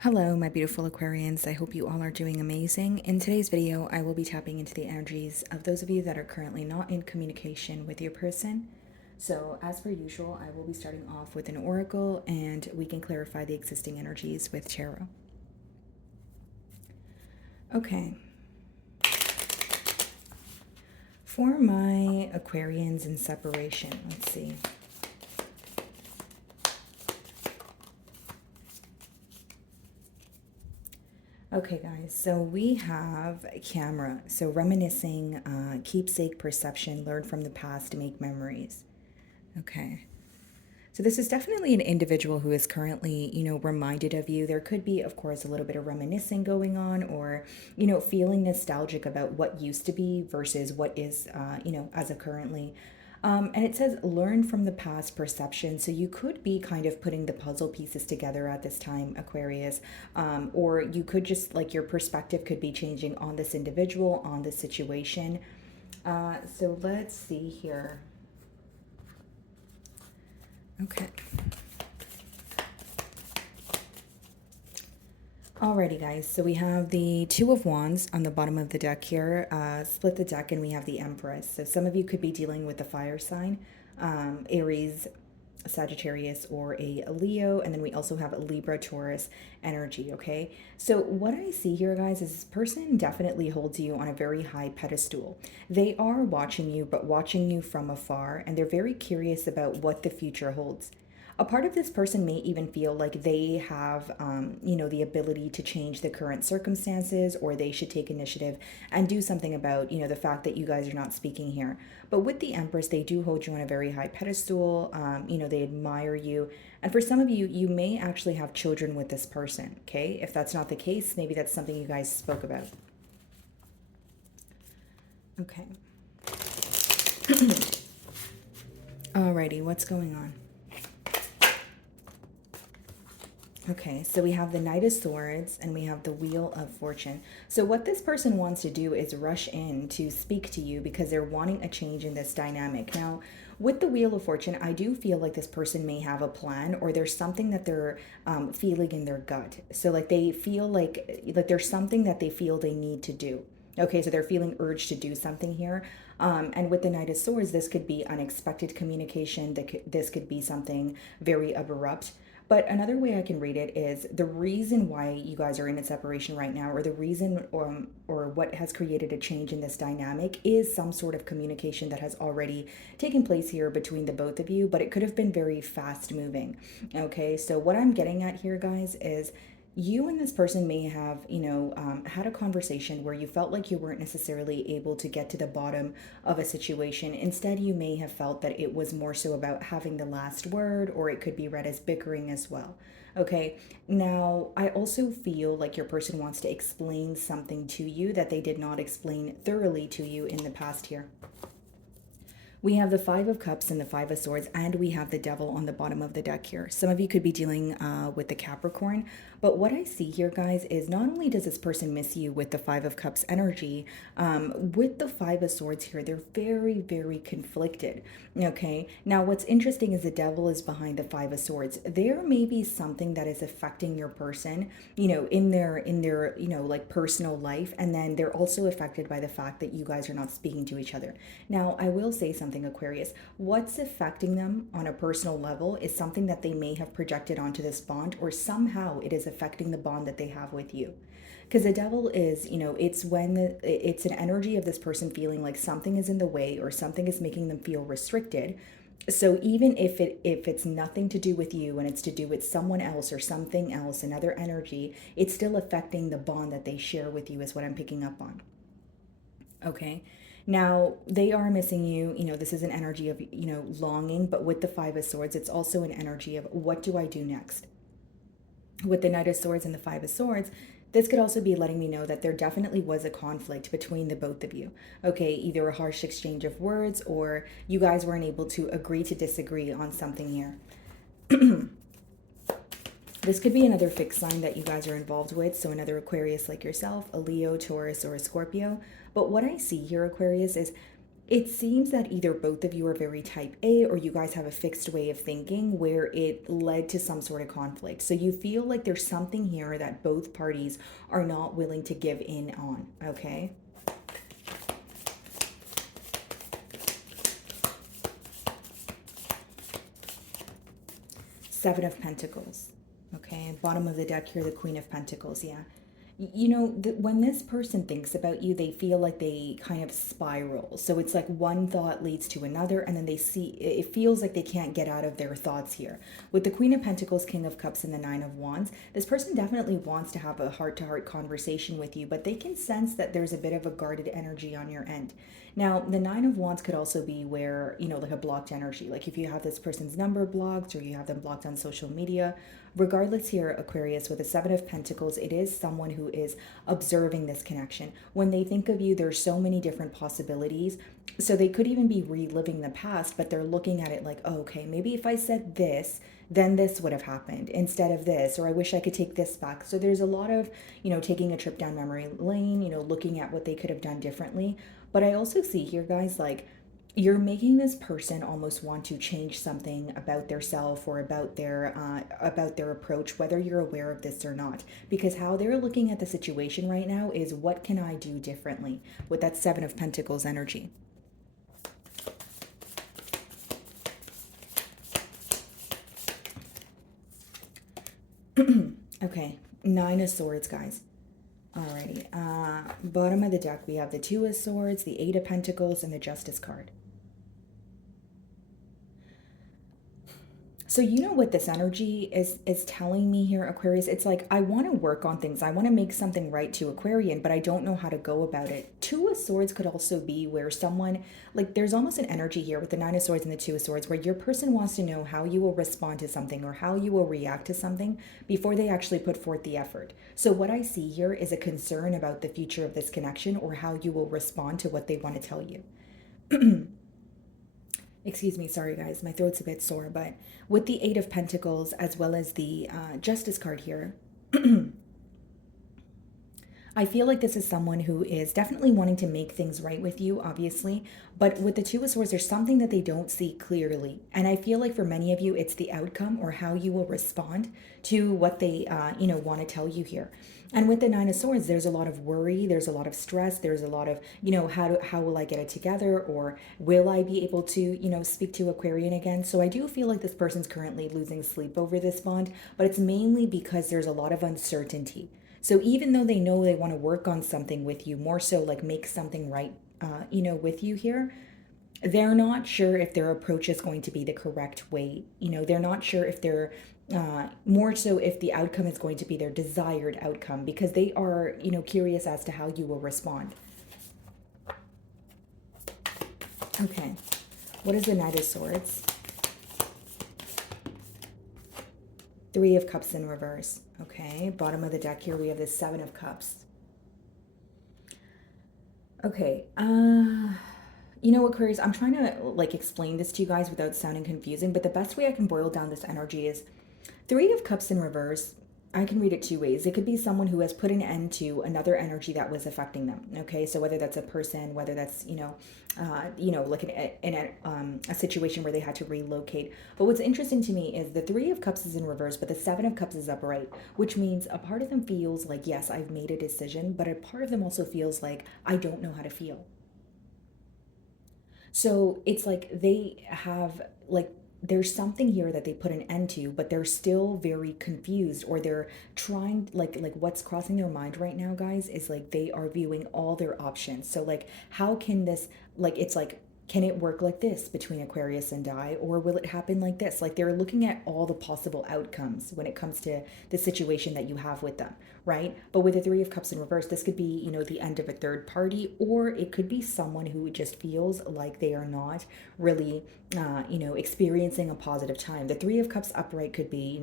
Hello, my beautiful Aquarians. I hope you all are doing amazing. In today's video, I will be tapping into the energies of those of you that are currently not in communication with your person. So, as per usual, I will be starting off with an oracle and we can clarify the existing energies with tarot. Okay. For my Aquarians in separation, let's see. Okay, guys, so we have camera. So reminiscing, keepsake perception, learn from the past to make memories. Okay. So this is definitely an individual who is currently, reminded of you. There could be, of course, a little bit of reminiscing going on or, feeling nostalgic about what used to be versus what is, as of currently. And it says learn from the past perception. So you could be kind of putting the puzzle pieces together at this time, Aquarius. Or you could just, like, your perspective could be changing on this individual, on this situation. So let's see here. Okay. Alrighty, guys. So we have the Two of Wands on the bottom of the deck here. Split the deck and we have the Empress. So some of you could be dealing with the fire sign, Aries, Sagittarius, or a Leo. And then we also have a Libra, Taurus energy, okay? So what I see here, guys, is this person definitely holds you on a very high pedestal. They are watching you, but watching you from afar. And they're very curious about what the future holds. A part of this person may even feel like they have, the ability to change the current circumstances, or they should take initiative and do something about, the fact that you guys are not speaking here. But with the Empress, they do hold you on a very high pedestal. They admire you. And for some of you, you may actually have children with this person, okay? If that's not the case, maybe that's something you guys spoke about. Okay. Alrighty, what's going on? Okay, so we have the Knight of Swords and we have the Wheel of Fortune. So what this person wants to do is rush in to speak to you because they're wanting a change in this dynamic. Now, with the Wheel of Fortune, I do feel like this person may have a plan, or there's something that they're feeling in their gut. So like they feel like there's something that they feel they need to do. Okay, so they're feeling urged to do something here. And with the Knight of Swords, this could be unexpected communication. This could be something very abrupt. But another way I can read it is the reason why you guys are in a separation right now, or the reason or what has created a change in this dynamic, is some sort of communication that has already taken place here between the both of you, but it could have been very fast moving. Okay, so what I'm getting at here, guys, is you and this person may have, had a conversation where you felt like you weren't necessarily able to get to the bottom of a situation. Instead, you may have felt that it was more so about having the last word, or it could be read as bickering as well. Okay, now I also feel like your person wants to explain something to you that they did not explain thoroughly to you in the past here. We have the Five of Cups and the Five of Swords, and we have the Devil on the bottom of the deck here. Some of you could be dealing with the Capricorn, but what I see here, guys, is not only does this person miss you with the Five of Cups energy, with the Five of Swords here, they're very, very conflicted. Okay, now what's interesting is the Devil is behind the Five of Swords. There may be something that is affecting your person, in their like personal life, and then they're also affected by the fact that you guys are not speaking to each other. Now, I will say something, Aquarius. What's affecting them on a personal level is something that they may have projected onto this bond, or somehow it is affecting the bond that they have with you. Because the Devil is, it's an energy of this person feeling like something is in the way, or something is making them feel restricted. So even if it's nothing to do with you and it's to do with someone else or something else, another energy, it's still affecting the bond that they share with you, is what I'm picking up on. Okay. Now, they are missing you. This is an energy of, longing, but with the Five of Swords, it's also an energy of what do I do next? With the Knight of Swords and the Five of Swords, this could also be letting me know that there definitely was a conflict between the both of you. Okay, either a harsh exchange of words, or you guys weren't able to agree to disagree on something here. This could be another fixed sign that you guys are involved with, so another Aquarius like yourself, a Leo, Taurus, or a Scorpio. But what I see here, Aquarius, is It seems that either both of you are very type A or you guys have a fixed way of thinking where it led to some sort of conflict. So you feel like there's something here that both parties are not willing to give in on, okay? Seven of Pentacles. Okay, bottom of the deck here, the Queen of Pentacles. Yeah. You know, when this person thinks about you, they feel like they kind of spiral. So it's like one thought leads to another, and then they see it feels like they can't get out of their thoughts here. With the Queen of Pentacles, King of Cups, and the Nine of Wands, this person definitely wants to have a heart to heart conversation with you, but they can sense that there's a bit of a guarded energy on your end. Now, the Nine of Wands could also be where, you know, like a blocked energy. Like if you have this person's number blocked or you have them blocked on social media. Regardless here, Aquarius, with the Seven of Pentacles, it is someone who is observing this connection. When they think of you, there's so many different possibilities. So they could even be reliving the past, but they're looking at it like, oh, okay, maybe if I said this, then this would have happened instead of this, or I wish I could take this back. So there's a lot of, you know, taking a trip down memory lane, you know, looking at what they could have done differently. But I also see here, guys, like you're making this person almost want to change something about their self or about their approach, whether you're aware of this or not, because how they're looking at the situation right now is what can I do differently with that Seven of Pentacles energy. Okay, Nine of Swords, guys. Alrighty, bottom of the deck, we have the Two of Swords, the Eight of Pentacles, and the Justice card. So you know what this energy is telling me here, Aquarius? It's like I want to work on things. I want to make something right to Aquarian, but I don't know how to go about it. Two of Swords could also be where someone, like there's almost an energy here with the Nine of Swords and the Two of Swords where your person wants to know how you will respond to something or how you will react to something before they actually put forth the effort. So what I see here is a concern about the future of this connection or how you will respond to what they want to tell you. Excuse me, sorry guys, my throat's a bit sore, but with the Eight of Pentacles as well as the Justice card here, I feel like this is someone who is definitely wanting to make things right with you, obviously. But with the Two of Swords, there's something that they don't see clearly. And I feel like for many of you, it's the outcome or how you will respond to what they, want to tell you here. And with the Nine of Swords, there's a lot of worry, there's a lot of stress, there's a lot of, how will I get it together? Or will I be able to, speak to Aquarian again? So I do feel like this person's currently losing sleep over this bond, but it's mainly because there's a lot of uncertainty. So even though they know they want to work on something with you, more so like make something right, with you here, they're not sure if their approach is going to be the correct way. They're not sure if they're more so if the outcome is going to be their desired outcome because they are, curious as to how you will respond. Okay, what is the Knight of Swords? Three of Cups in reverse. Okay, bottom of the deck here we have the Seven of Cups. Okay, Aquarius, I'm trying to like explain this to you guys without sounding confusing, but the best way I can boil down this energy is Three of Cups in reverse. I can read it two ways. It could be someone who has put an end to another energy that was affecting them. Okay, so whether that's a person, whether that's like a situation where they had to relocate. But what's interesting to me is the Three of Cups is in reverse, but the Seven of Cups is upright, which means a part of them feels like yes, I've made a decision, but a part of them also feels like I don't know how to feel. So it's like they have like there's something here that they put an end to, but they're still very confused or they're trying like what's crossing their mind right now, guys, is like they are viewing all their options. So like how can this like it's like can it work like this between Aquarius and I, or will it happen like this? Like they're looking at all the possible outcomes when it comes to the situation that you have with them, right? But with the Three of Cups in reverse, this could be, the end of a third party, or it could be someone who just feels like they are not really, experiencing a positive time. The Three of Cups upright could be,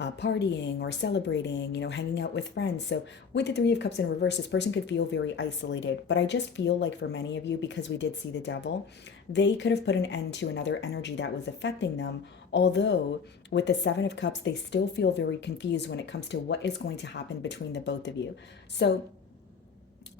partying or celebrating, hanging out with friends. So with the Three of Cups in reverse, this person could feel very isolated. But I just feel like for many of you, because we did see the Devil, they could have put an end to another energy that was affecting them. Although with the Seven of Cups, they still feel very confused when it comes to what is going to happen between the both of you. So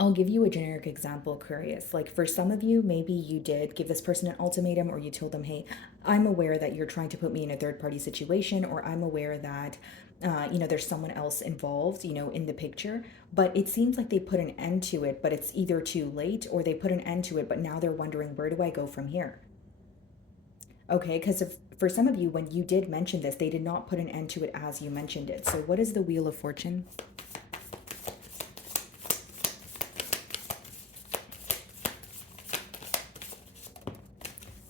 I'll give you a generic example, Aquarius. Like for some of you, maybe you did give this person an ultimatum, or you told them, hey, I'm aware that you're trying to put me in a third party situation, or I'm aware that, there's someone else involved, in the picture. But it seems like they put an end to it, but it's either too late, or they put an end to it, but now they're wondering, where do I go from here? Okay, because for some of you, when you did mention this, they did not put an end to it as you mentioned it. So, what is the Wheel of Fortune?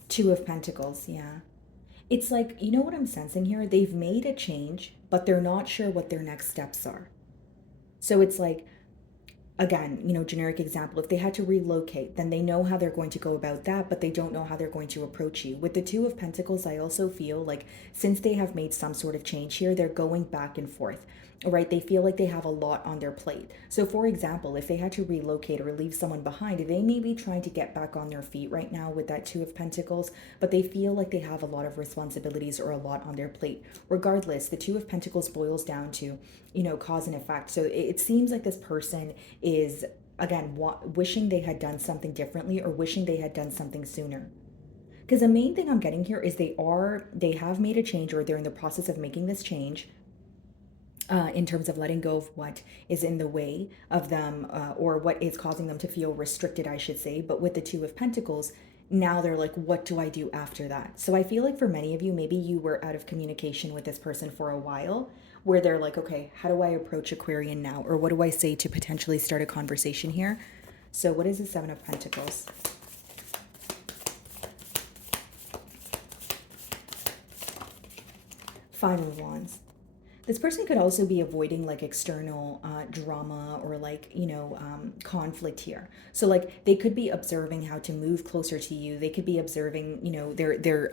Two of Pentacles, yeah. It's like, you know what I'm sensing here? They've made a change, but they're not sure what their next steps are. So it's like, again, generic example, if they had to relocate, then they know how they're going to go about that, but they don't know how they're going to approach you. With the Two of Pentacles, I also feel like since they have made some sort of change here, they're going back and forth. Right? They feel like they have a lot on their plate. So, for example, if they had to relocate or leave someone behind, they may be trying to get back on their feet right now with that Two of Pentacles, but they feel like they have a lot of responsibilities or a lot on their plate. Regardless, the Two of Pentacles boils down to, cause and effect. So, it seems like this person is, again, wishing they had done something differently or wishing they had done something sooner. Because the main thing I'm getting here is they have made a change, or they're in the process of making this change, in terms of letting go of what is in the way of them, or what is causing them to feel restricted, I should say. But with the Two of Pentacles, now they're like, what do I do after that? So I feel like for many of you, maybe you were out of communication with this person for a while, where they're like, okay, how do I approach Aquarian now? Or what do I say to potentially start a conversation here? So what is the Seven of Pentacles? Five of Wands. This person could also be avoiding like external drama, or like, conflict here. So like they could be observing how to move closer to you. They could be observing, their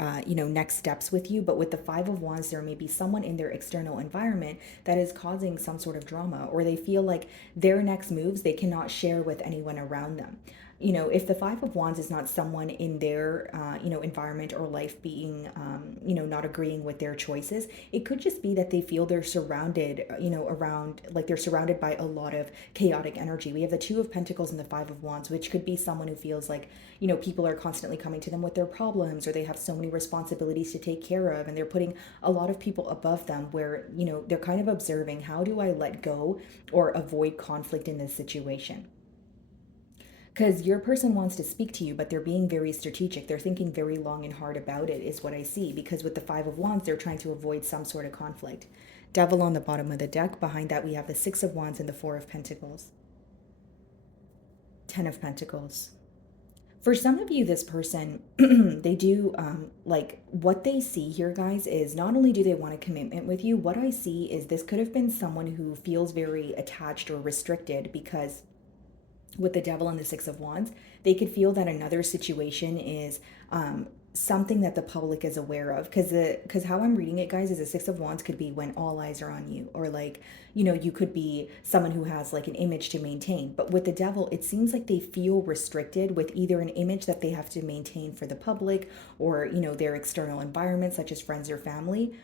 next steps with you. But with the Five of Wands, there may be someone in their external environment that is causing some sort of drama, or they feel like their next moves they cannot share with anyone around them. If the Five of Wands is not someone in their, environment or life being, not agreeing with their choices, it could just be that they feel they're surrounded, around, like they're surrounded by a lot of chaotic energy. We have the Two of Pentacles and the Five of Wands, which could be someone who feels like, people are constantly coming to them with their problems, or they have so many responsibilities to take care of, and they're putting a lot of people above them, where, they're kind of observing, how do I let go or avoid conflict in this situation? Because your person wants to speak to you, but they're being very strategic. They're thinking very long and hard about it, is what I see. Because with the Five of Wands, they're trying to avoid some sort of conflict. Devil on the bottom of the deck. Behind that, we have the Six of Wands and the Four of Pentacles. Ten of Pentacles. For some of you, this person, they do, like, what they see here, guys, is not only do they want a commitment with you, what I see is this could have been someone who feels very attached or restricted, because with the Devil and the Six of Wands, they could feel that another situation is, something that the public is aware of. Because how I'm reading it, guys, is the Six of Wands could be when all eyes are on you, or like, you could be someone who has like an image to maintain. But with the Devil, it seems like they feel restricted with either an image that they have to maintain for the public, or their external environment, such as friends or family,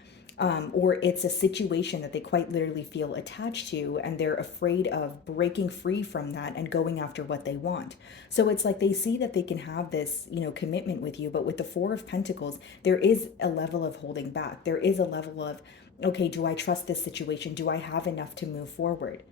or it's a situation that they quite literally feel attached to, and they're afraid of breaking free from that and going after what they want. So it's like they see that they can have this, commitment with you, but with the Four of Pentacles, there is a level of holding back. There is a level of, okay, do I trust this situation? Do I have enough to move forward?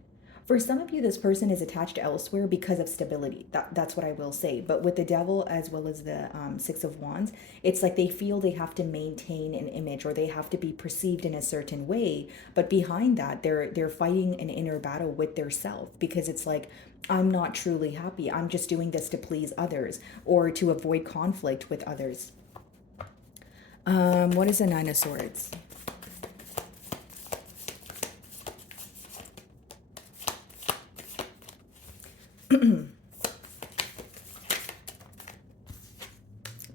For some of you, this person is attached elsewhere because of stability. That's what I will say. But with the Devil as well as the Six of Wands, it's like they feel they have to maintain an image, or they have to be perceived in a certain way. But behind that, they're fighting an inner battle with their self, because it's like, I'm not truly happy. I'm just doing this to please others, or to avoid conflict with others. What is the Nine of Swords?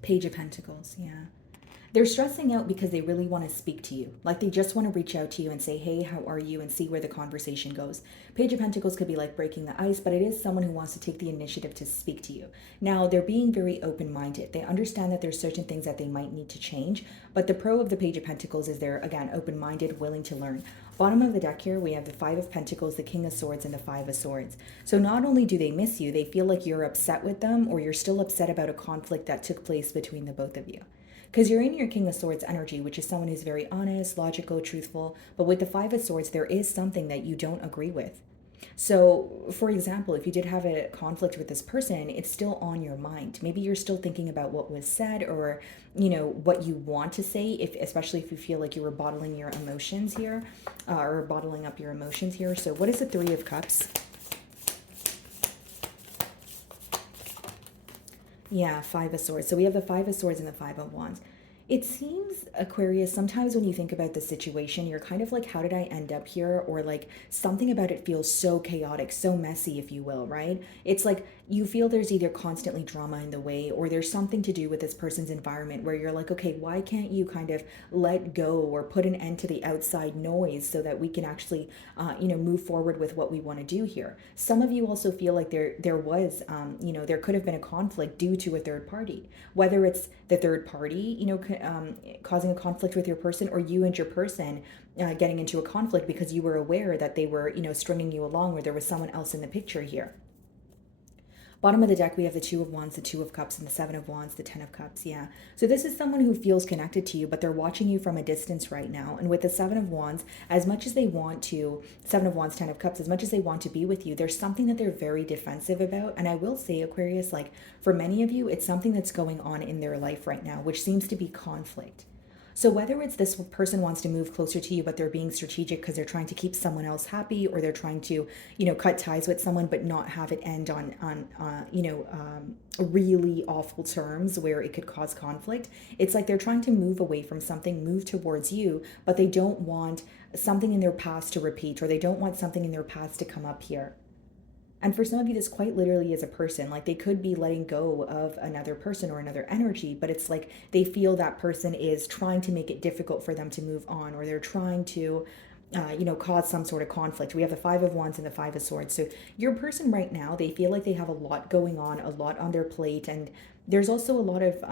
Page of Pentacles, yeah. They're stressing out because they really want to speak to you. Like they just want to reach out to you and say, hey, how are you? And see where the conversation goes. Page of Pentacles could be like breaking the ice, but it is someone who wants to take the initiative to speak to you. Now, they're being very open-minded. They understand that there's certain things that they might need to change, but the pro of the Page of Pentacles is they're, again, open-minded, willing to learn. Bottom of the deck here, we have the Five of Pentacles, the King of Swords, and the Five of Swords. So not only do they miss you, they feel like you're upset with them, or you're still upset about a conflict that took place between the both of you. Because you're in your King of Swords energy, which is someone who's very honest, logical, truthful. But with the Five of Swords, there is something that you don't agree with. So, for example, if you did have a conflict with this person, it's still on your mind. Maybe you're still thinking about what was said, or, what you want to say, if especially if you feel like you were bottling your emotions here, or bottling up your emotions here. So, what is the Three of Cups? Yeah, Five of Swords. So we have the Five of Swords and the Five of Wands. It seems, Aquarius, sometimes when you think about the situation, you're kind of like, how did I end up here? Or like something about it feels so chaotic, so messy, if you will, right? It's like you feel there's either constantly drama in the way, or there's something to do with this person's environment where you're like, okay, why can't you kind of let go or put an end to the outside noise so that we can actually, move forward with what we want to do here? Some of you also feel like there was, there could have been a conflict due to a third party, whether it's the third party, causing a conflict with your person, or you and your person getting into a conflict because you were aware that they were, stringing you along, or there was someone else in the picture here. Bottom of the deck, we have the Two of Wands, the Two of Cups, and the Seven of Wands, the Ten of Cups. Yeah. So this is someone who feels connected to you, but they're watching you from a distance right now. And with the Seven of Wands, as much as they want to, Seven of Wands, Ten of Cups, as much as they want to be with you, there's something that they're very defensive about. And I will say, Aquarius, like for many of you, it's something that's going on in their life right now, which seems to be conflict. So whether it's this person wants to move closer to you, but they're being strategic because they're trying to keep someone else happy, or they're trying to, cut ties with someone, but not have it end on really awful terms where it could cause conflict. It's like they're trying to move away from something, move towards you, but they don't want something in their past to repeat, or they don't want something in their past to come up here. And for some of you, this quite literally is a person. Like they could be letting go of another person or another energy, but it's like they feel that person is trying to make it difficult for them to move on, or they're trying to, cause some sort of conflict. We have the Five of Wands and the Five of Swords. So your person right now, they feel like they have a lot going on, a lot on their plate, and there's also a lot of,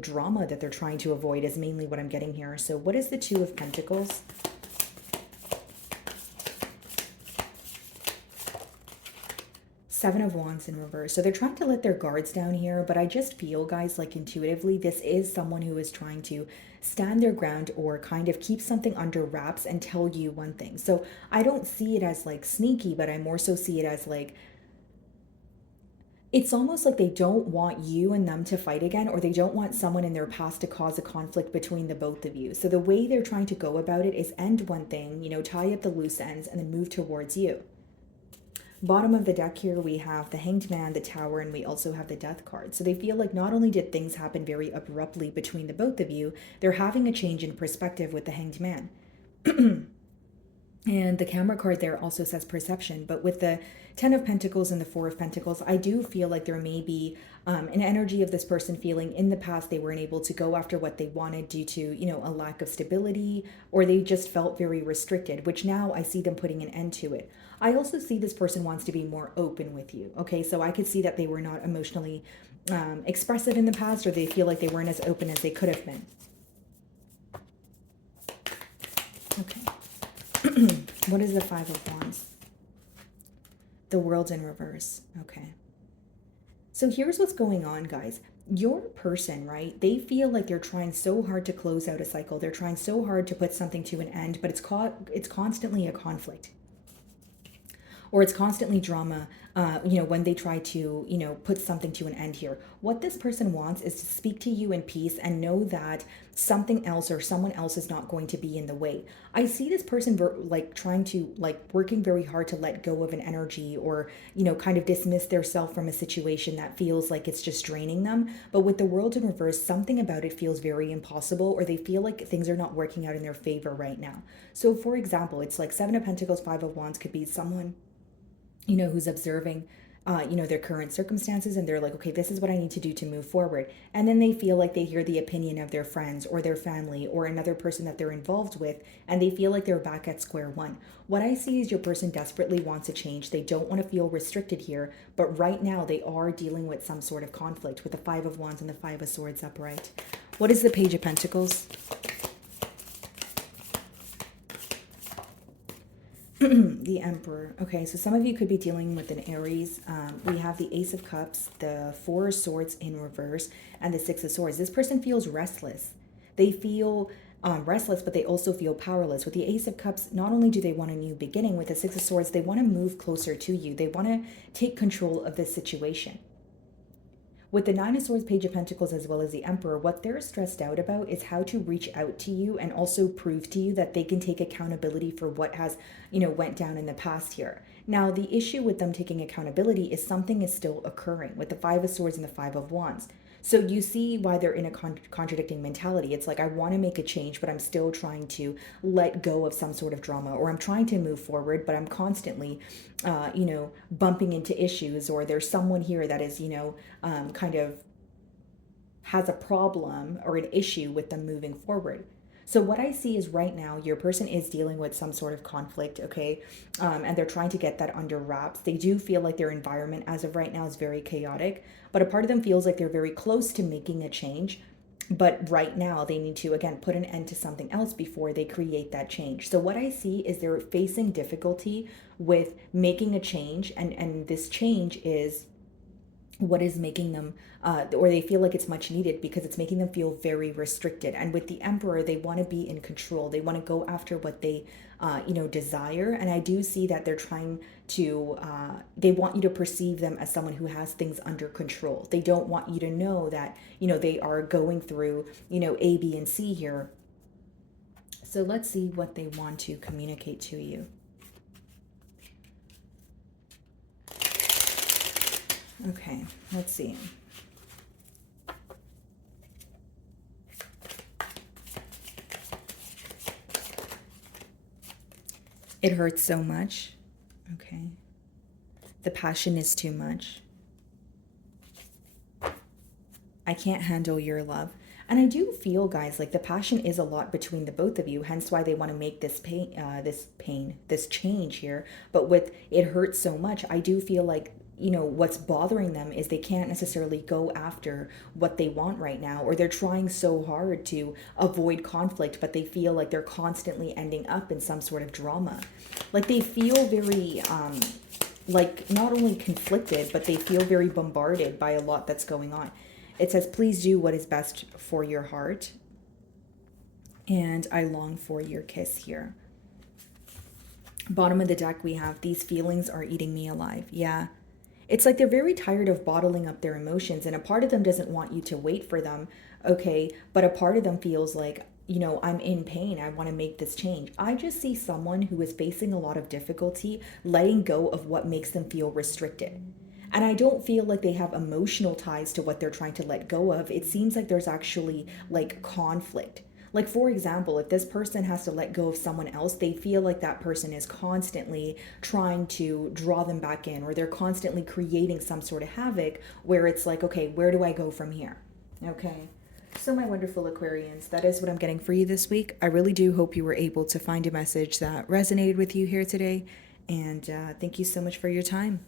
drama that they're trying to avoid, is mainly what I'm getting here. So what is the Two of Pentacles? Seven of Wands in reverse. So they're trying to let their guards down here, but I just feel, guys, like intuitively, this is someone who is trying to stand their ground, or kind of keep something under wraps and tell you one thing. So I don't see it as like sneaky, but I more so see it as like, it's almost like they don't want you and them to fight again, or they don't want someone in their past to cause a conflict between the both of you. So the way they're trying to go about it is end one thing, tie up the loose ends, and then move towards you. Bottom of the deck here, we have the Hanged Man, the Tower, and we also have the Death card. So they feel like not only did things happen very abruptly between the both of you, they're having a change in perspective with the Hanged Man. And the camera card there also says perception. But with the Ten of Pentacles and the Four of Pentacles, I do feel like there may be an energy of this person feeling in the past they weren't able to go after what they wanted due to, a lack of stability, or they just felt very restricted, which now I see them putting an end to it. I also see this person wants to be more open with you. Okay, so I could see that they were not emotionally expressive in the past, or they feel like they weren't as open as they could have been. Okay. What is the Five of Wands? The World's in reverse. Okay. So here's what's going on, guys. Your person, right? They feel like they're trying so hard to close out a cycle. They're trying so hard to put something to an end, but it's constantly a conflict, or it's constantly drama, when they try to, put something to an end here. What this person wants is to speak to you in peace and know that something else or someone else is not going to be in the way. I see this person working very hard to let go of an energy, or, kind of dismiss their self from a situation that feels like it's just draining them. But with the World in reverse, something about it feels very impossible, or they feel like things are not working out in their favor right now. So for example, it's like Seven of Pentacles, Five of Wands could be someone, who's observing, their current circumstances, and they're like, okay, this is what I need to do to move forward. And then they feel like they hear the opinion of their friends or their family or another person that they're involved with, and they feel like they're back at square one. What I see is your person desperately wants a change. They don't want to feel restricted here, but right now they are dealing with some sort of conflict with the Five of Wands and the Five of Swords upright. What is the Page of Pentacles? The Emperor. Okay, so some of you could be dealing with an Aries. We have the Ace of Cups, the Four of Swords in reverse, and the Six of Swords. This person feels restless. They feel restless, but they also feel powerless. With the Ace of Cups, not only do they want a new beginning, with the Six of Swords, they want to move closer to you. They want to take control of this situation. With the Nine of Swords, Page of Pentacles, as well as the Emperor, what they're stressed out about is how to reach out to you and also prove to you that they can take accountability for what has, went down in the past here. Now, the issue with them taking accountability is something is still occurring with the Five of Swords and the Five of Wands. So you see why they're in a contradicting mentality. It's like, I want to make a change, but I'm still trying to let go of some sort of drama, or I'm trying to move forward, but I'm constantly, bumping into issues, or there's someone here that is, kind of has a problem or an issue with them moving forward. So what I see is right now, your person is dealing with some sort of conflict, okay? And they're trying to get that under wraps. They do feel like their environment as of right now is very chaotic, but a part of them feels like they're very close to making a change. But right now, they need to, again, put an end to something else before they create that change. So what I see is they're facing difficulty with making a change, and this change is what is making them or they feel like it's much needed because it's making them feel very restricted. And with the Emperor, they want to be in control. They want to go after what they desire. And I do see that they're trying to they want you to perceive them as someone who has things under control. They don't want you to know that they are going through A, B, and C here. So let's see what they want to communicate to you. Okay, let's see. It hurts so much. Okay. The passion is too much. I can't handle your love. And I do feel, guys, like the passion is a lot between the both of you, hence why they want to make this this change here. But with it hurts so much, I do feel like what's bothering them is they can't necessarily go after what they want right now, or they're trying so hard to avoid conflict, but they feel like they're constantly ending up in some sort of drama. Like they feel very like not only conflicted, but they feel very bombarded by a lot that's going on. It says, please do what is best for your heart, and I long for your kiss here. Bottom of the deck, we have, these feelings are eating me alive. Yeah. It's like they're very tired of bottling up their emotions, and a part of them doesn't want you to wait for them, okay? But a part of them feels like, I'm in pain. I want to make this change. I just see someone who is facing a lot of difficulty letting go of what makes them feel restricted. And I don't feel like they have emotional ties to what they're trying to let go of. It seems like there's actually like conflict. Like, for example, if this person has to let go of someone else, they feel like that person is constantly trying to draw them back in, or they're constantly creating some sort of havoc where it's like, okay, where do I go from here? Okay. So my wonderful Aquarians, that is what I'm getting for you this week. I really do hope you were able to find a message that resonated with you here today. And thank you so much for your time.